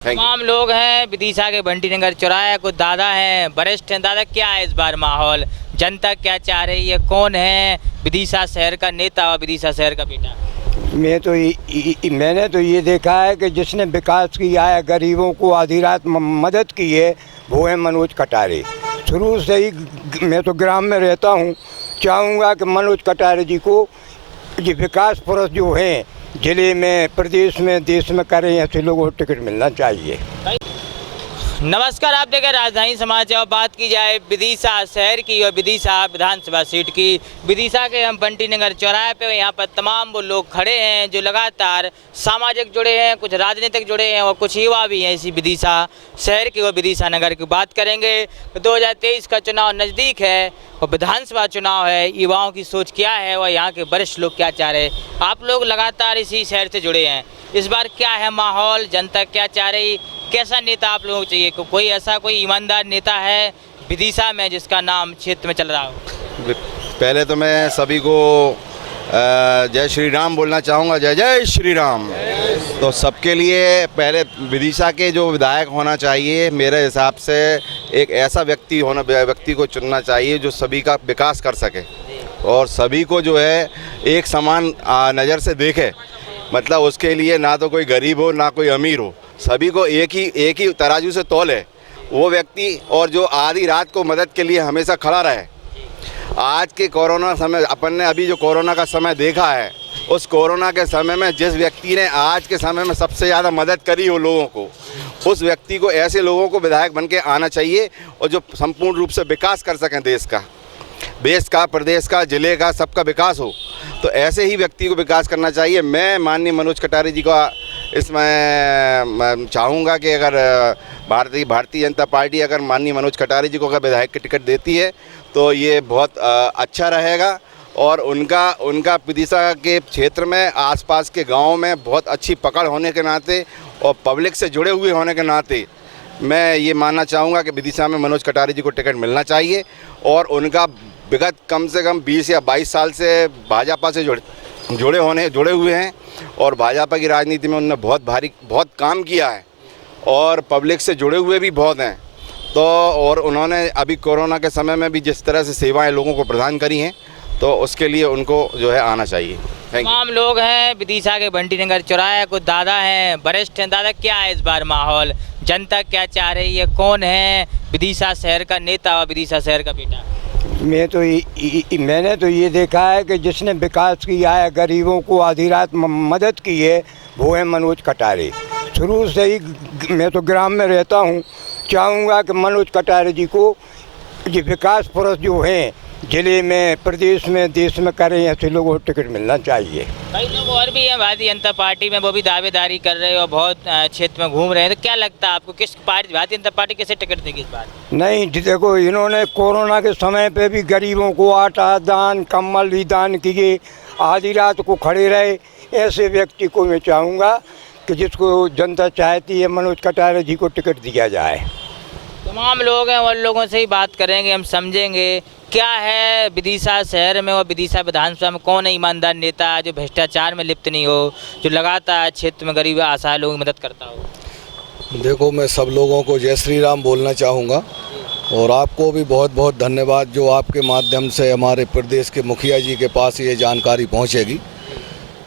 तमाम लोग हैं विदिशा के बंटी नगर चौराहे, कुछ दादा हैं, वरिष्ठ हैं। दादा, क्या है इस बार माहौल? जनता क्या चाह रही है? कौन है विदिशा शहर का नेता और विदिशा शहर का बेटा? मैंने तो ये देखा है कि जिसने विकास किया है, गरीबों को आधी रात मदद की है, वो है मनोज कटारे। शुरू से ही मैं तो ग्राम में रहता हूँ, चाहूँगा कि मनोज कटारे जी को ये विकास पुरुष जो हैं जिले में, प्रदेश में, देश में करें, ऐसे लोगों को टिकट मिलना चाहिए। नमस्कार, आप देखें राजधानी समाचार। और बात की जाए विदिशा शहर की और विदिशा विधानसभा सीट की। विदिशा के हम बंटी नगर चौराहे पे, यहाँ पर तमाम वो लोग खड़े हैं जो लगातार सामाजिक जुड़े हैं, कुछ राजनीतिक जुड़े हैं और कुछ युवा भी हैं इसी विदिशा शहर की और विदिशा नगर की। बात करेंगे 2023 का चुनाव नज़दीक है और विधानसभा चुनाव है। युवाओं की सोच क्या है और यहाँ के वरिष्ठ लोग क्या चाह रहे हैं? आप लोग लगातार इसी शहर से जुड़े हैं, इस बार क्या है माहौल? जनता क्या चाह रही? कैसा नेता आप लोगों को चाहिए? कोई ऐसा कोई ईमानदार नेता है विदिशा में जिसका नाम क्षेत्र में चल रहा हो? पहले तो मैं सभी को जय श्री राम बोलना चाहूँगा। जय जय श्री राम। तो सबके लिए पहले विदिशा के जो विधायक होना चाहिए, मेरे हिसाब से एक ऐसा व्यक्ति को चुनना चाहिए जो सभी का विकास कर सके और सभी को जो है एक समान नज़र से देखे। मतलब उसके लिए ना तो कोई गरीब हो ना कोई अमीर हो, सभी को एक ही तराजू से तौले वो व्यक्ति, और जो आधी रात को मदद के लिए हमेशा खड़ा रहे। आज के कोरोना समय, अपन ने अभी जो कोरोना का समय देखा है, उस कोरोना के समय में जिस व्यक्ति ने आज के समय में सबसे ज़्यादा मदद करी हो लोगों को, उस व्यक्ति को, ऐसे लोगों को विधायक बन के आना चाहिए और जो संपूर्ण रूप से विकास कर सकें देश का, प्रदेश का, जिले का, सबका विकास हो। तो ऐसे ही व्यक्ति को विकास करना चाहिए। मैं माननीय मनोज कटारे जी का इसमें चाहूँगा कि अगर भारतीय जनता पार्टी अगर माननीय मनोज कटारे जी को अगर विधायक की टिकट देती है तो ये बहुत अच्छा रहेगा। और उनका विदिशा के क्षेत्र में, आसपास के गाँव में बहुत अच्छी पकड़ होने के नाते और पब्लिक से जुड़े हुए होने के नाते मैं ये मानना चाहूँगा कि विदिशा में मनोज कटारे जी को टिकट मिलना चाहिए। और उनका विगत कम से कम 20 या 22 साल से भाजपा से जुड़े हुए हैं और भाजपा की राजनीति में उन्होंने बहुत काम किया है और पब्लिक से जुड़े हुए भी बहुत हैं। तो और उन्होंने अभी कोरोना के समय में भी जिस तरह से सेवाएं लोगों को प्रदान करी हैं, तो उसके लिए उनको जो है आना चाहिए। तमाम लोग हैं विदिशा के बंटी नगर चौराहे, कुछ दादा हैं, वरिष्ठ हैं। दादा, क्या है इस बार माहौल? जनता क्या चाह रही है? कौन है विदिशा शहर का नेता और विदिशा शहर का बेटा? मैंने तो ये देखा है कि जिसने विकास किया है, गरीबों को आधी रात मदद की है, वो है मनोज कटारे। शुरू से ही मैं तो ग्राम में रहता हूँ, चाहूँगा कि मनोज कटारे जी को ये विकास पुरुष जो हैं जिले में, प्रदेश में, देश में करें, ऐसे लोगों को टिकट मिलना चाहिए। कई लोग और भी हैं भारतीय जनता पार्टी में, वो भी दावेदारी कर रहे हैं और बहुत क्षेत्र में घूम रहे हैं। तो क्या लगता है आपको, किस पार्टी, भारतीय जनता पार्टी कैसे टिकट देगी इस बार? नहीं, देखो, इन्होंने कोरोना के समय पे भी गरीबों को आटा दान, कंबल भी दान किए, आधी रात को खड़े रहे। ऐसे व्यक्ति को मैं चाहूँगा कि जिसको जनता चाहती है, मनोज कटारे जी को टिकट दिया जाए। तमाम लोग हैं और लोगों से ही बात करेंगे, हम समझेंगे क्या है विदिशा शहर में और विदिशा विधानसभा में कौन है ईमानदार नेता जो भ्रष्टाचार में लिप्त नहीं हो, जो लगातार क्षेत्र में गरीब असहाय लोगों की मदद करता हो। देखो, मैं सब लोगों को जय श्री राम बोलना चाहूँगा और आपको भी बहुत बहुत धन्यवाद जो आपके माध्यम से हमारे प्रदेश के मुखिया जी के पास ये जानकारी पहुँचेगी।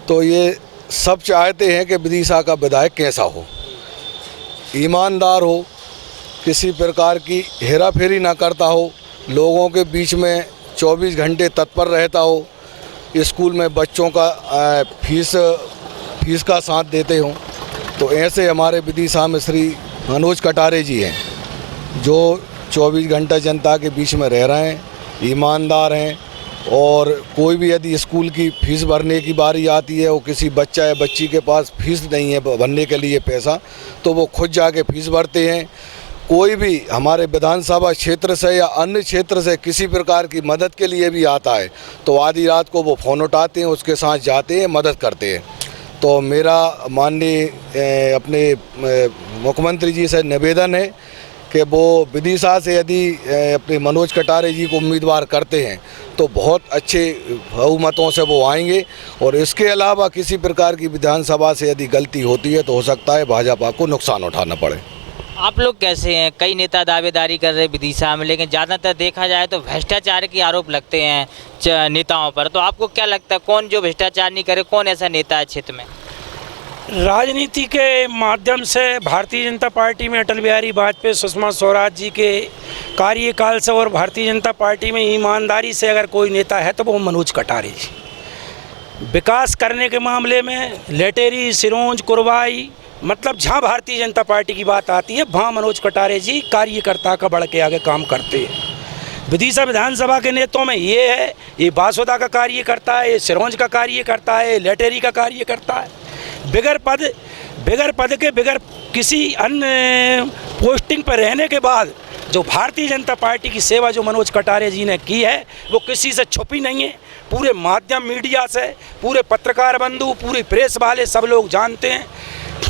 तो ये सब चाहते हैं कि विदिशा का विधायक कैसा हो, ईमानदार हो, किसी प्रकार की हेरा फेरी ना करता हो, लोगों के बीच में 24 घंटे तत्पर रहता हो, स्कूल में बच्चों का फीस का साथ देते हों। तो ऐसे हमारे विदिशा में श्री मनोज कटारे जी हैं जो 24 घंटा जनता के बीच में रह रहे हैं, ईमानदार हैं। और कोई भी यदि स्कूल की फ़ीस भरने की बारी आती है और किसी बच्चा या बच्ची के पास फीस नहीं है भरने के लिए पैसा, तो वो खुद जाके फीस भरते हैं। कोई भी हमारे विधानसभा क्षेत्र से या अन्य क्षेत्र से किसी प्रकार की मदद के लिए भी आता है तो आधी रात को वो फ़ोन उठाते हैं, उसके साथ जाते हैं, मदद करते हैं। तो मेरा माननीय अपने मुख्यमंत्री जी से निवेदन है कि वो विदिशा से यदि अपने मनोज कटारे जी को उम्मीदवार करते हैं तो बहुत अच्छे बहुमतों से वो आएंगे। और इसके अलावा किसी प्रकार की विधानसभा से यदि गलती होती है तो हो सकता है भाजपा को नुकसान उठाना पड़े। आप लोग कैसे हैं? कई नेता दावेदारी कर रहे हैं विदिशा में, लेकिन ज़्यादातर देखा जाए तो भ्रष्टाचार के आरोप लगते हैं नेताओं पर। तो आपको क्या लगता है कौन जो भ्रष्टाचार नहीं करे, कौन ऐसा नेता है क्षेत्र में? राजनीति के माध्यम से भारतीय जनता पार्टी में अटल बिहारी वाजपेयी, सुषमा स्वराज जी के कार्यकाल से और भारतीय जनता पार्टी में ईमानदारी से अगर कोई नेता है तो वो मनोज कटारे जी। विकास करने के मामले में लेटेरी, सिरोंज, कुरवाई, मतलब जहाँ भारतीय जनता पार्टी की बात आती है वहाँ मनोज कटारे जी कार्यकर्ता का बढ़ के आगे काम करते हैं। विदिशा विधानसभा के नेताओं में ये है, ये बासोदा का कार्य करता है, ये सिरोंज का कार्य करता है, लेटेरी का कार्य करता है। बिगर पद के बिगर किसी अन्य पोस्टिंग पर रहने के बाद जो भारतीय जनता पार्टी की सेवा जो मनोज कटारे जी ने की है वो किसी से छुपी नहीं है। पूरे माध्यम मीडिया से, पूरे पत्रकार बंधु, पूरी प्रेस वाले सब लोग जानते हैं।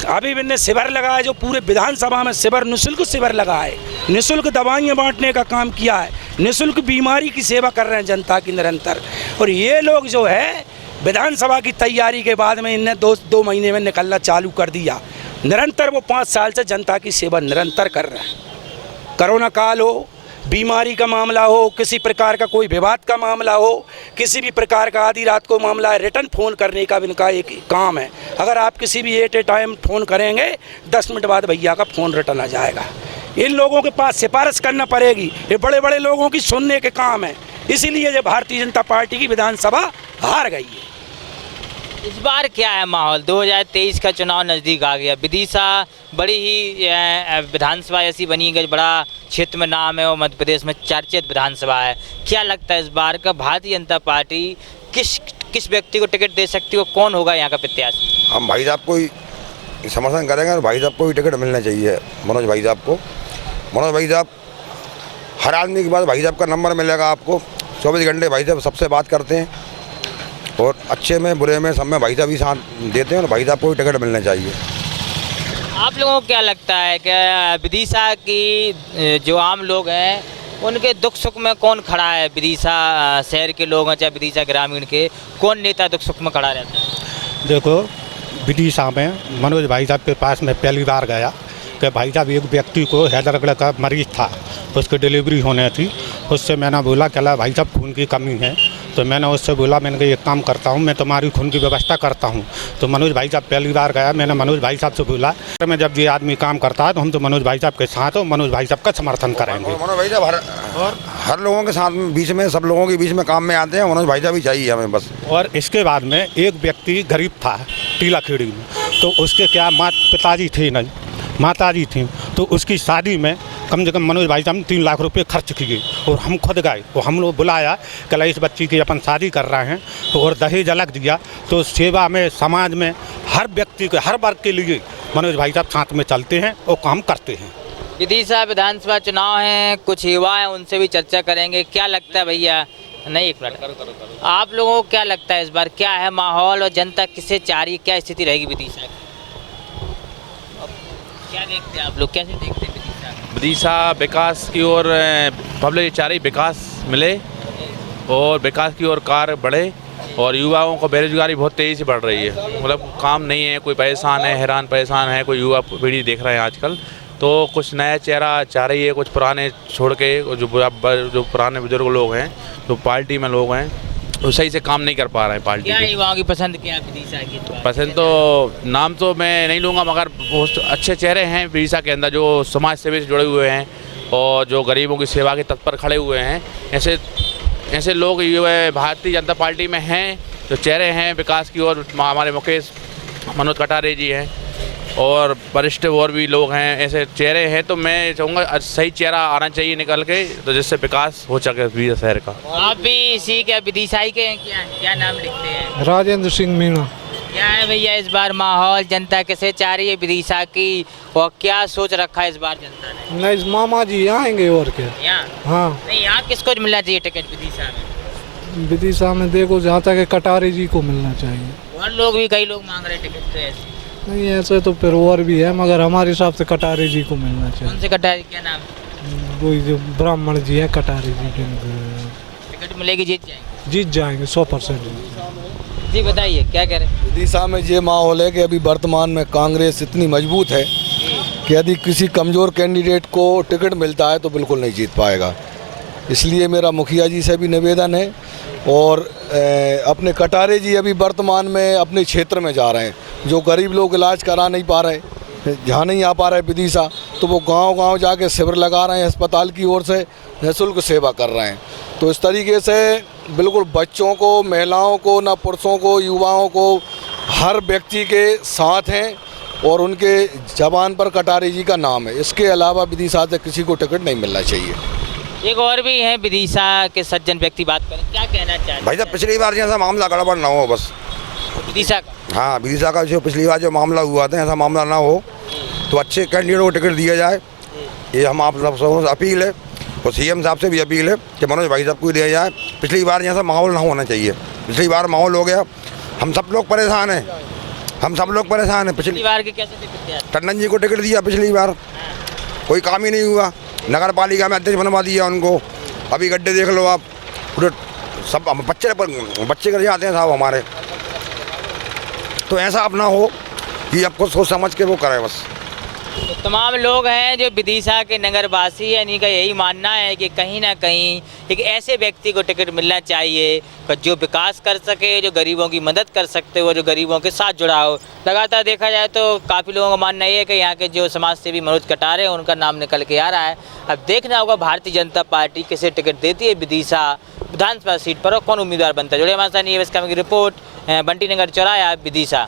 अभी मैंने शिविर लगाया, जो पूरे विधानसभा में शिविर, निःशुल्क शिविर लगा है, निःशुल्क दवाइयाँ बांटने का काम किया है, निःशुल्क बीमारी की सेवा कर रहे हैं जनता की निरंतर। और ये लोग जो है विधानसभा की तैयारी के बाद में इन्हें दो महीने में निकलना चालू कर दिया। निरंतर वो 5 साल से जनता की सेवा निरंतर कर रहे हैं। कोरोना काल हो, बीमारी का मामला हो, किसी प्रकार का कोई विवाद का मामला हो, किसी भी प्रकार का आधी रात को मामला है, रिटर्न फ़ोन करने का इनका एक काम है। अगर आप किसी भी एट ए टाइम फ़ोन करेंगे 10 मिनट बाद भैया का फ़ोन रिटर्न आ जाएगा। इन लोगों के पास सिफारिश करना पड़ेगी, ये बड़े बड़े लोगों की सुनने के काम है। इसीलिए ये भारतीय जनता पार्टी की विधानसभा हार गई है। इस बार क्या है माहौल? 2023 का चुनाव नज़दीक आ गया। विदिशा बड़ी ही विधानसभा ऐसी बनी गई, बड़ा क्षेत्र में नाम है और मध्य प्रदेश में चर्चित विधानसभा है। क्या लगता है इस बार का भारतीय जनता पार्टी किस व्यक्ति को टिकट दे सकती है, कौन होगा यहाँ का प्रत्याशी? हम भाई साहब को ही समर्थन करेंगे और भाई साहब को ही टिकट मिलना चाहिए, मनोज भाई साहब को। मनोज भाई साहब, हर आदमी के बाद भाई साहब का नंबर मिलेगा आपको। 24 घंटे भाई साहब सबसे बात करते हैं और अच्छे में बुरे में सब में भाई साहब ही साथ देते हैं और भाई साहब को ही टिकट मिलना चाहिए। आप लोगों को क्या लगता है कि विदिशा की जो आम लोग हैं उनके दुख सुख में कौन खड़ा है? विदिशा शहर के लोग हैं चाहे विदिशा ग्रामीण के, कौन नेता दुख सुख में खड़ा रहता है? देखो, विदिशा में मनोज भाई साहब के पास मैं पहली बार गया कि भाई साहब एक व्यक्ति को हैदरगढ़ का मरीज था, उसकी डिलीवरी होने थी। उससे मैंने बोला चला भाई साहब खून की कमी है, तो मैंने उससे बोला मैंने कहा एक काम करता हूँ, मैं तुम्हारी खून की व्यवस्था करता हूँ। तो मनोज भाई साहब पहली बार गया, मैंने मनोज भाई साहब से बोला मैं जब ये आदमी काम करता है तो हम तो मनोज भाई साहब के साथ हो, मनोज भाई साहब का समर्थन करेंगे। मनोज भाई साहब हर लोगों के साथ में, बीच में, सब लोगों के बीच में काम में आते हैं। मनोज भाई साहब ही चाहिए हमें बस। और इसके बाद में एक व्यक्ति गरीब था टीला खेड़ी में, तो उसके क्या पिताजी थे नहीं, माताजी थी, तो उसकी शादी में कम से कम मनोज भाई साहब ने 3 लाख रुपए खर्च किए और हम खुद गए। तो हम लोग बुलाया कि इस बच्ची की अपन शादी कर रहे हैं तो और दहेज अलग दिया। तो सेवा में, समाज में हर व्यक्ति के, हर वर्ग के लिए मनोज भाई साहब साथ में चलते हैं और काम करते हैं। विदिशा विधानसभा चुनाव हैं, कुछ युवा हैं, उनसे भी चर्चा करेंगे। क्या लगता है भैया? नहीं, एक मिनट, आप लोगों को क्या लगता है इस बार क्या है माहौल और जनता किसे चाह रही है, क्या स्थिति रहेगी विदिशा की? क्या देखते हैं आप लोग, कैसे देखते हैं विदिशा विकास की ओर? पब्लिक चाह रही विकास मिले और विकास की ओर कार्य बढ़े। और युवाओं को बेरोजगारी बहुत तेज़ी से बढ़ रही है, मतलब काम नहीं है, कोई परेशान है, हैरान परेशान है, कोई युवा पीढ़ी देख रहे हैं आजकल। तो कुछ नया चेहरा चाह रही है, कुछ पुराने छोड़ के जो पुराने बुजुर्ग लोग हैं, जो पार्टी में लोग हैं, वो सही से काम नहीं कर पा रहे हैं पार्टी क्या के। युवाओं की पसंद क्या है विदिशा की? पसंद तो नाम तो मैं नहीं लूँगा, मगर बहुत अच्छे चेहरे हैं विदिशा के अंदर जो समाज सेवा से जुड़े हुए हैं और जो गरीबों की सेवा के तत्पर खड़े हुए हैं। ऐसे लोग भारतीय जनता पार्टी में हैं जो चेहरे हैं विकास की ओर। हमारे मुकेश मनोज कटारे जी हैं और वरिष्ठ और भी लोग हैं, ऐसे चेहरे हैं। तो मैं चाहूँगा सही चेहरा आना चाहिए निकल के, तो जिससे विकास हो सके विदिशा शहर का। आप भी इसी क्या विदिशाई के हैं? क्या नाम लिखते हैं? राजेंद्र सिंह मीणा। क्या है भैया इस बार माहौल, जनता कैसे चाह रही है विदिशा की और क्या सोच रखा है इस बार जनता ने? नहीं, मामा जी आएंगे और क्या। यहाँ? हाँ, नहीं, यहाँ किसको मिलना चाहिए टिकट विदिशा में? विदिशा में देखो जहाँ तक है कटारे जी को मिलना चाहिए। और लोग भी, कई लोग मांग रहे टिकट तो ऐसे। नहीं, ऐसे तो फिर और भी है, मगर हमारे हिसाब से कटारे जी को मिलना चाहिए। कौन से कटारे, क्या नाम? वही जो ब्राह्मण जी है कटारे जी के टिकट मिलेगी, जीत जाएंगे? जीत जाएंगे 100%। जी बताइए क्या कह रहे हैं? विदिशा में ये माहौल है कि अभी वर्तमान में कांग्रेस इतनी मजबूत है कि यदि किसी कमज़ोर कैंडिडेट को टिकट मिलता है तो बिल्कुल नहीं जीत पाएगा। इसलिए मेरा मुखिया जी से भी निवेदन है और अपने कटारे जी अभी वर्तमान में अपने क्षेत्र में जा रहे हैं। जो गरीब लोग इलाज करा नहीं पा रहे, जहाँ नहीं आ पा रहे विदिशा, तो वो गांव-गांव जाके शिविर लगा रहे हैं, अस्पताल की ओर से निःशुल्क सेवा कर रहे हैं। तो इस तरीके से बिल्कुल बच्चों को, महिलाओं को, न पुरुषों को, युवाओं को, हर व्यक्ति के साथ हैं और उनके जबान पर कटारे जी का नाम है। इसके अलावा विदिशा से किसी को टिकट नहीं मिलना चाहिए। एक और भी हैं विदिशा के सज्जन व्यक्ति, बात करें, क्या कहना चाहते हैं? भाई साहब पिछली बार जैसा मामला गड़बड़ ना हो बस। विदिशा का? हाँ, विदिशा का जो पिछली बार जो मामला हुआ था ऐसा मामला ना हो, तो अच्छे कैंडिडेट को टिकट दिया जाए। ये हम आप सबसे अपील है और सीएम साहब से भी अपील है कि मनोज भाई साहब को दिया जाए। पिछली बार जैसा माहौल ना होना चाहिए। पिछली बार माहौल हो गया, हम सब लोग परेशान हैं, हम सब लोग परेशान हैं। पिछली बार की कैसे टिकट दिया? टंडन जी को टिकट दिया पिछली बार, कोई काम ही नहीं हुआ। नगर पालिका में अध्यक्ष बनवा दिया उनको। अभी गड्ढे देख लो आप, पूरे सब बच्चे कर जाते हैं साहब हमारे। तो ऐसा अब ना हो कि आपको सोच समझ के वो करें बस। तो तमाम लोग हैं जो विदिशा के नगरवासी हैं, इन्हीं का यही मानना है कि कहीं ना कहीं एक ऐसे व्यक्ति को टिकट मिलना चाहिए जो विकास कर सके, जो गरीबों की मदद कर सकते हो, जो गरीबों के साथ जुड़ा हो। लगातार देखा जाए तो काफ़ी लोगों का मानना ये है कि यहाँ के जो समाज सेवी मनोज कटारे हैं उनका नाम निकल के आ रहा है। अब देखना होगा भारतीय जनता पार्टी किसे टिकट देती है विदिशा विधानसभा सीट पर और कौन उम्मीदवार बनता है। जुड़े हमारे साथ ये की रिपोर्ट, बंटी नगर चौराया, विदिशा।